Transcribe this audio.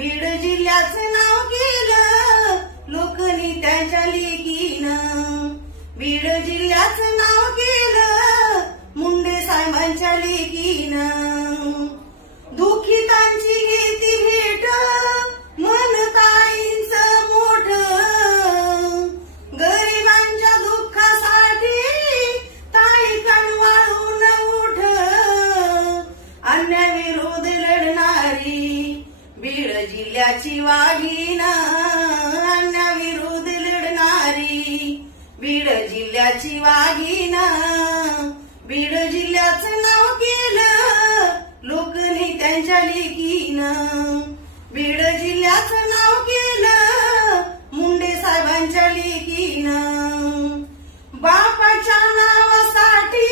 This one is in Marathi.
बीड जिल्ह्याचं नाव केलं लोकनेत्याच्या लेकीनं. बीड जिल्ह्याचं नाव केलं मुंडे साहेबांच्या लेकीनं. दुखितांची घेती भेट मनताईंचं मोठं. गरिबांच्या दुःखासाठी ताई कणवाळून उठ. अन्यायविरोध लढणारी बीड जिल्ह्याची वाघीण. अन्यायविरोध लढणारी बीड जिल्ह्याची वाघीण. बीड जिल्ह्याचं नाव केलं लोकनेत्यांच्या लेकीनं. बीड जिल्ह्याचं नाव केलं मुंडे साहेबांच्या लेकीनं. बापाच्या नावासाठी